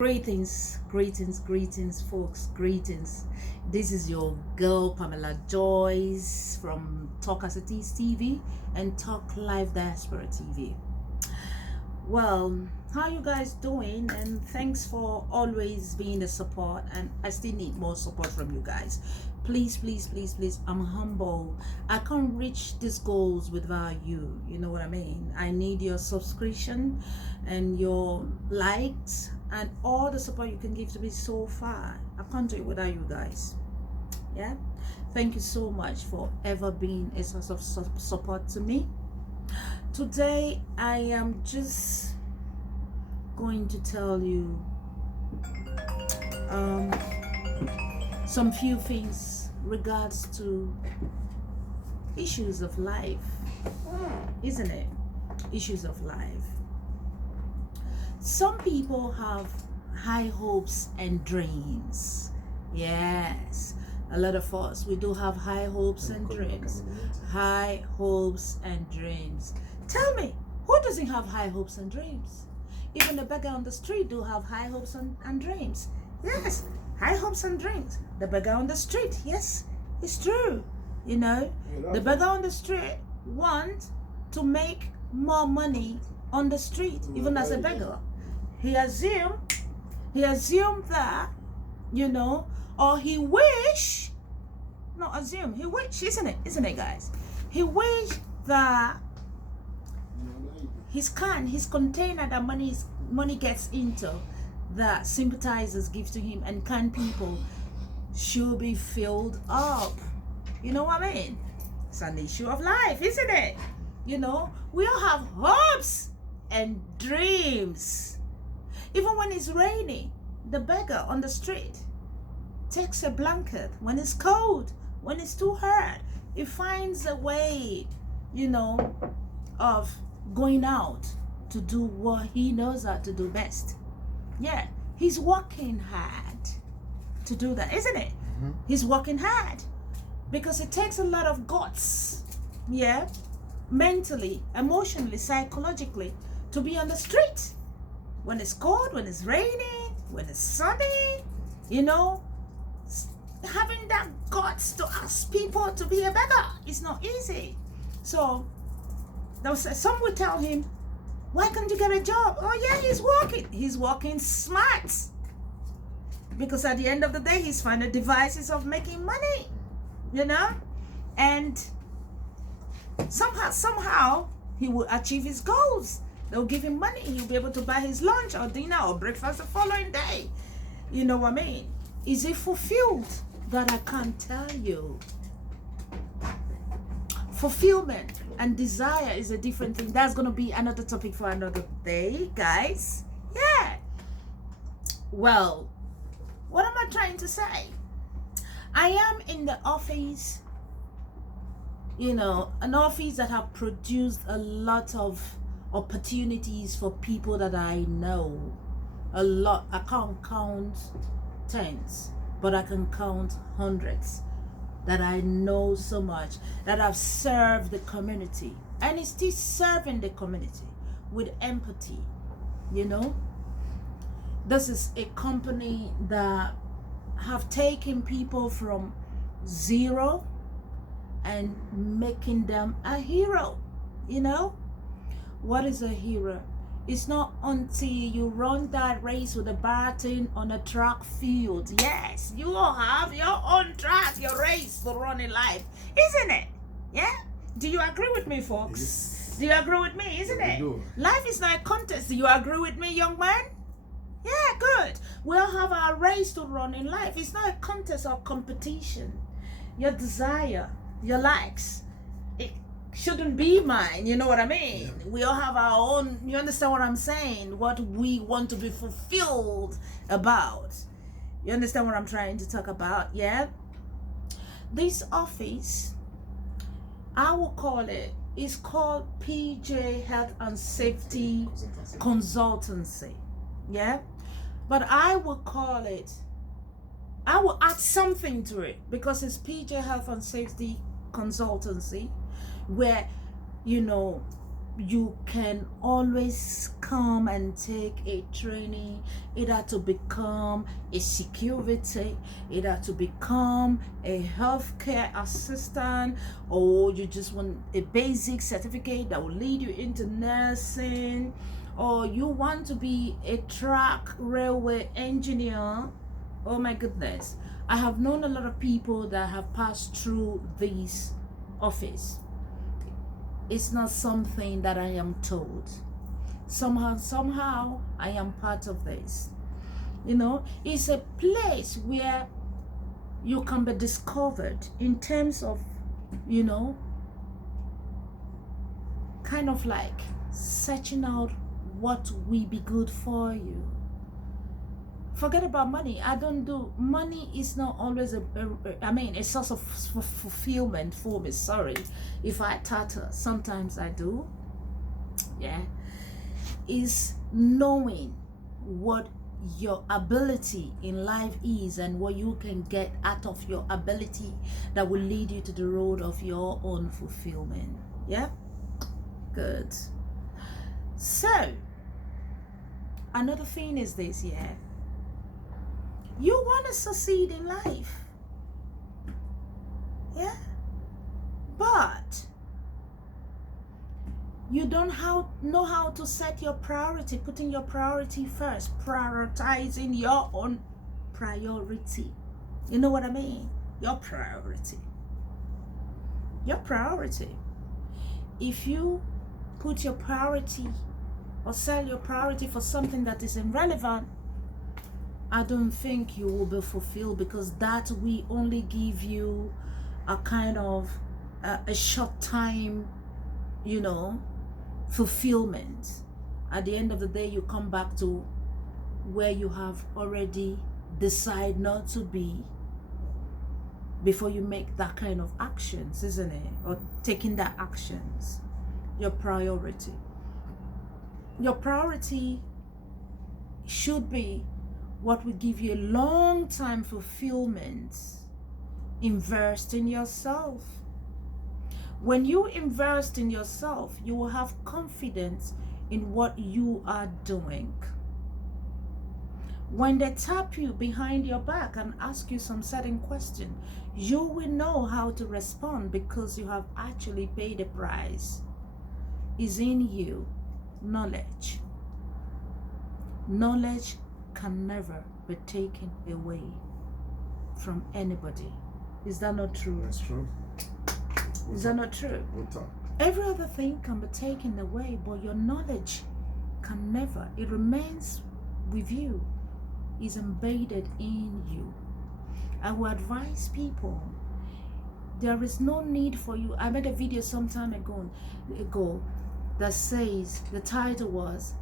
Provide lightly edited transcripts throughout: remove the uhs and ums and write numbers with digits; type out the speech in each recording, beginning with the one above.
Greetings, greetings, greetings, folks, greetings. This is your girl Pamela Joyce from Talk As It Is TV and Talk Live Diaspora TV. Well, how you guys doing? And thanks for always being the support. And I still need more support from you guys. Please, please, please, please. I'm humble. I can't reach these goals without you. You know what I mean? I need your subscription and your likes and all the support you can give to me so far. I can't do it without you guys. Yeah. Thank you so much for ever being a source of support to me. Today I am just going to tell you some few things regards to issues of life, isn't it? Issues of life. Some people have high hopes and dreams. Yes, a lot of us, we do have high hopes and dreams. High hopes and dreams. Tell me, who doesn't have high hopes and dreams? Even the beggar on the street do have high hopes and dreams. Yes, high hopes and dreams. The beggar on the street, yes, it's true. You know, the beggar on the street wants to make more money on the street, even as a beggar. He assumed that, you know, or he wish, not assume, he wish, isn't it, guys? He wish that his container that money gets into, that sympathizers give to him and kind people should be filled up. You know what I mean? It's an issue of life, isn't it? You know, we all have hopes and dreams. Even when it's raining, the beggar on the street takes a blanket. When it's cold, when it's too hot, he finds a way, you know, of going out to do what he knows how to do best. Yeah, he's working hard to do that, isn't it? He's working hard because it takes a lot of guts, yeah, mentally, emotionally, psychologically, to be on the street. When it's cold, when it's raining, when it's sunny, you know, having that guts to ask people to be a beggar is not easy. So some would tell him, why can't you get a job? Oh yeah, he's working smart, because at the end of the day he's finding devices of making money, you know, and somehow he will achieve his goals. They'll give him money. He'll be able to buy his lunch or dinner or breakfast the following day. You know what I mean? Is it fulfilled? That I can't tell you. Fulfillment and desire is a different thing. That's going to be another topic for another day, guys. Yeah. Well, what am I trying to say? I am in the office, you know, an office that have produced a lot of opportunities for people that I know. A lot. I can't count tens, but I can count hundreds that I know so much, that have served the community and is still serving the community with empathy. You know, this is a company that have taken people from zero and making them a hero. You know, what is a hero? It's not until you run that race with a baton on a track field. Yes, you all have your own track, your race to run in life, isn't it? Yeah? Do you agree with me, folks? Yes. Do you agree with me, isn't it? Do. Life is not a contest. Do you agree with me, young man? Yeah, good. We all have our race to run in life. It's not a contest or competition. Your desire, your likes, it shouldn't be mine. You know what I mean? Yeah. We all have our own. You understand what I'm saying? What we want to be fulfilled about. You understand what I'm trying to talk about? Yeah. This office, I will call it, is called PJ Health and Safety Consultancy. Yeah. But I will call it, I will add something to it, because it's PJ Health and Safety Consultancy, where, you know, you can always come and take a training, either to become a security, either to become a healthcare assistant, or you just want a basic certificate that will lead you into nursing, or you want to be a track railway engineer. Oh my goodness, I have known a lot of people that have passed through this office. It's not something that I am told. Somehow I am part of this. You know, it's a place where you can be discovered in terms of, you know, kind of like searching out what will be good for you. Forget about money. I don't do money. Is not always a source of fulfillment for me. Sorry if I tatter, sometimes I do. Yeah, is knowing what your ability in life is and what you can get out of your ability that will lead you to the road of your own fulfillment. Yeah, good. So another thing is this, yeah. You want to succeed in life, yeah, but you don't know how to set your priority, putting your priority first, prioritizing your own priority. You know what I mean? Your priority. Your priority. If you put your priority or sell your priority for something that is irrelevant, I don't think you will be fulfilled, because that will only give you a kind of a short time, you know, fulfillment. At the end of the day, you come back to where you have already decided not to be before you make that kind of actions, isn't it? Or taking that actions. Your priority. Your priority should be what will give you a long time fulfillment. Invest in yourself. When you invest in yourself, you will have confidence in what you are doing. When they tap you behind your back and ask you some certain question, you will know how to respond, because you have actually paid a price. Is in you knowledge. Knowledge can never be taken away from anybody. Is that not true? That's true. Is that not true? We'll talk. Every other thing can be taken away, but your knowledge can never. It remains with you. Is embedded in you. I will advise people, there is no need for you. I made a video some time ago that says, the title was,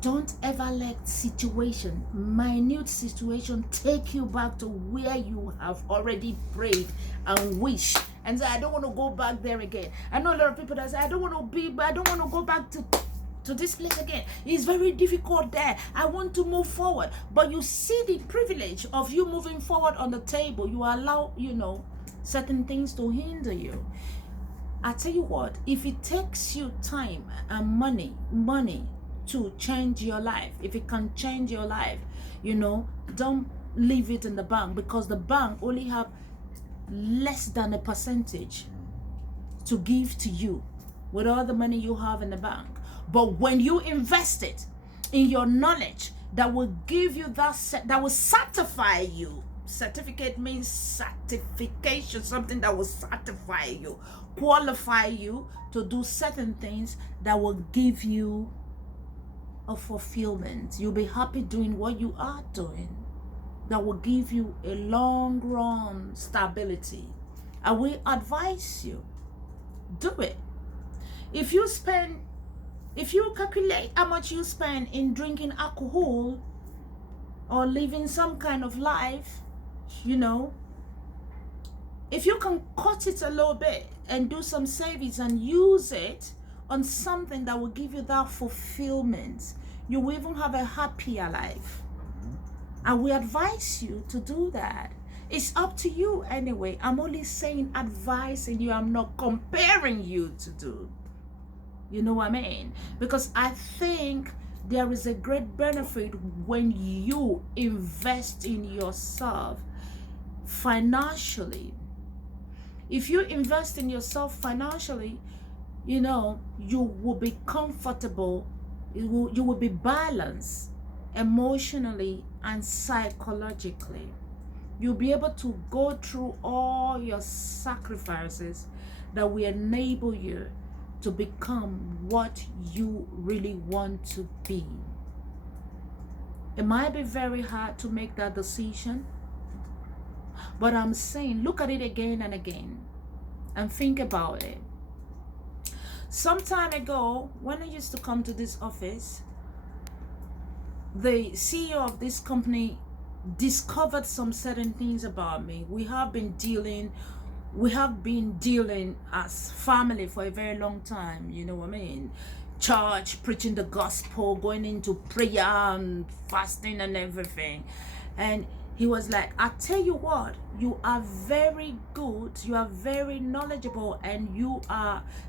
don't ever let minute situation take you back to where you have already prayed and wished and say, I don't want to go back there again. I know a lot of people that say, I don't want to go back to this place again. It's very difficult there. I want to move forward. But you see the privilege of you moving forward on the table. You allow, you know, certain things to hinder you. I tell you what, if it takes you time and money to change your life, if it can change your life, you know, don't leave it in the bank, because the bank only have less than a percentage to give to you with all the money you have in the bank. But when you invest it in your knowledge, that will give you that will certify you. Certificate means certification, something that will certify you, qualify you to do certain things that will give you a fulfillment. You'll be happy doing what you are doing. That will give you a long run stability. I will advise you, do it. If you calculate how much you spend in drinking alcohol or living some kind of life, you know, if you can cut it a little bit and do some savings and use it on something that will give you that fulfillment, you will even have a happier life. And we advise you to do that. It's up to you anyway. I'm only saying, advising you. I'm not comparing you to do. You know what I mean? Because I think there is a great benefit when you invest in yourself financially. If you invest in yourself financially, you know, you will be comfortable, you will be balanced emotionally and psychologically. You'll be able to go through all your sacrifices that will enable you to become what you really want to be. It might be very hard to make that decision, but I'm saying look at it again and again and think about it. Some time ago, when I used to come to this office, the CEO of this company discovered some certain things about me. We have been dealing as family for a very long time, you know what I mean? Church, preaching the gospel, going into prayer and fasting and everything. And he was like, I tell you what, you are very good, you are very knowledgeable, and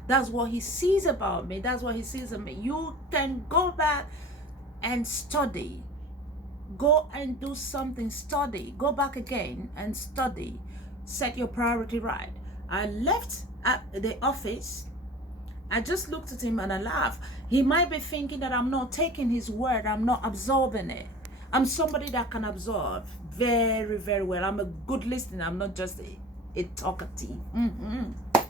that's what he sees about me. That's what he sees of me. You can go back and study. Go and do something, study. Go back again and study. Set your priority right. I left at the office. I just looked at him and I laughed. He might be thinking that I'm not taking his word, I'm not absorbing it. I'm somebody that can absorb very, very well. I'm a good listener. I'm not just a talkative.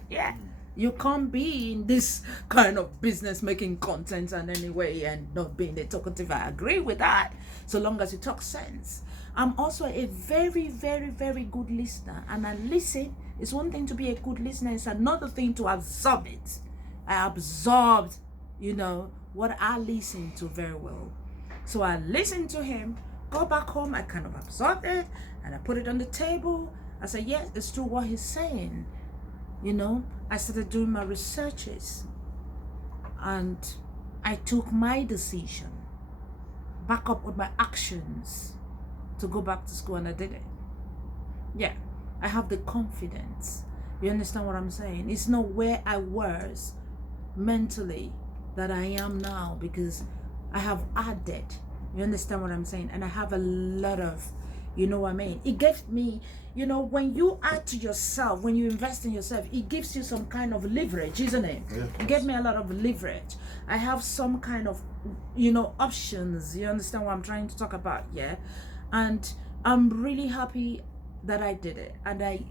Yeah. You can't be in this kind of business making content and anyway and not being a talkative. I agree with that, so long as you talk sense. I'm also a very, very, very good listener, and I listen. It's one thing to be a good listener, it's another thing to absorb it. I absorbed, you know, what I listened to very well. So I listened to him, go back home, I kind of absorbed it, and I put it on the table. I said, yes, it's true what he's saying. You know, I started doing my researches, and I took my decision, back up with my actions, to go back to school, and I did it. Yeah, I have the confidence. You understand what I'm saying? It's not where I was mentally that I am now, because I have added. You understand what I'm saying? And I have a lot of, you know what I mean? It gives me, you know, when you add to yourself, when you invest in yourself, it gives you some kind of leverage, isn't it? Yeah, it gave me a lot of leverage. I have some kind of, you know, options. You understand what I'm trying to talk about? Yeah. And I'm really happy that I did it. And I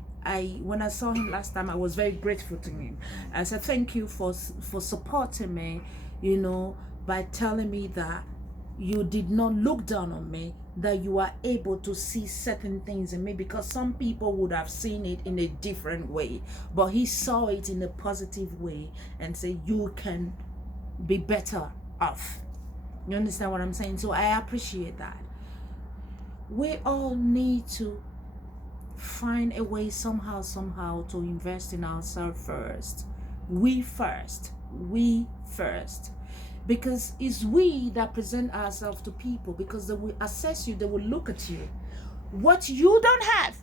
when I saw him last time, I was very grateful to him. I said, thank you for supporting me, you know, by telling me that you did not look down on me, that you are able to see certain things in me, because some people would have seen it in a different way, but he saw it in a positive way and said, you can be better off. You understand what I'm saying? So I appreciate that. We all need to find a way somehow to invest in ourselves first. We first, because it's we that present ourselves to people, because they will assess you, they will look at you. What you don't have,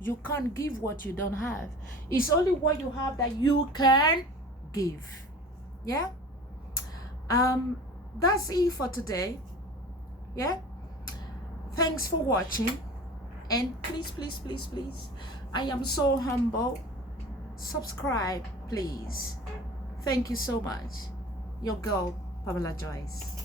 you can't give. What you don't have, it's only what you have that you can give. Yeah. That's it for today. Yeah, thanks for watching, and please, I am so humble, subscribe please. Thank you so much. Your girl, Pamela Joyce.